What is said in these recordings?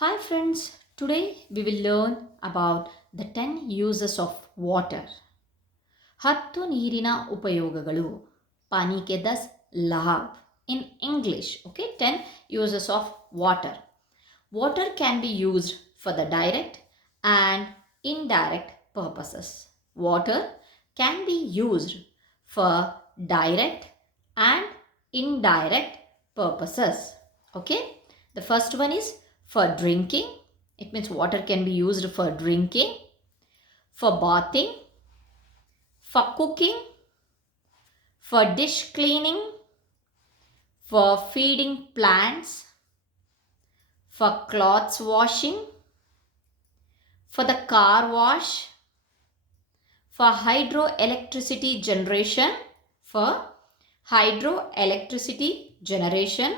Hi friends, today we will learn about the 10 uses of water. 10 ನೀರಿನ ಉಪಯೋಗಗಳು. पानी के 10 लाभ. In English, okay, 10 uses of water. Water can be used for the direct and indirect purposes. Water can be used for direct and indirect purposes. Okay, the first one is for drinking. It means water can be used for drinking, for bathing, for cooking, for dish cleaning, for feeding plants, for clothes washing, for the car wash, for hydroelectricity generation, for hydroelectricity generation,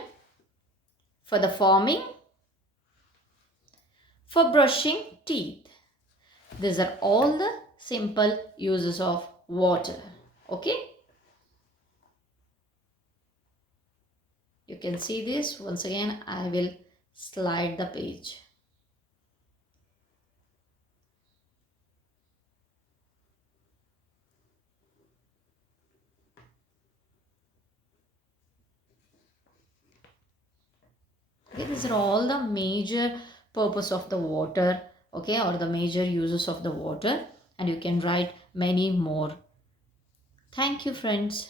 for the farming, for brushing teeth. These are all the simple uses of water. Okay. You can see this. Once again, I will slide the page. Okay, these are all the major purpose of the water, okay, or the major uses of the water, and you can write many more. Thank you, friends.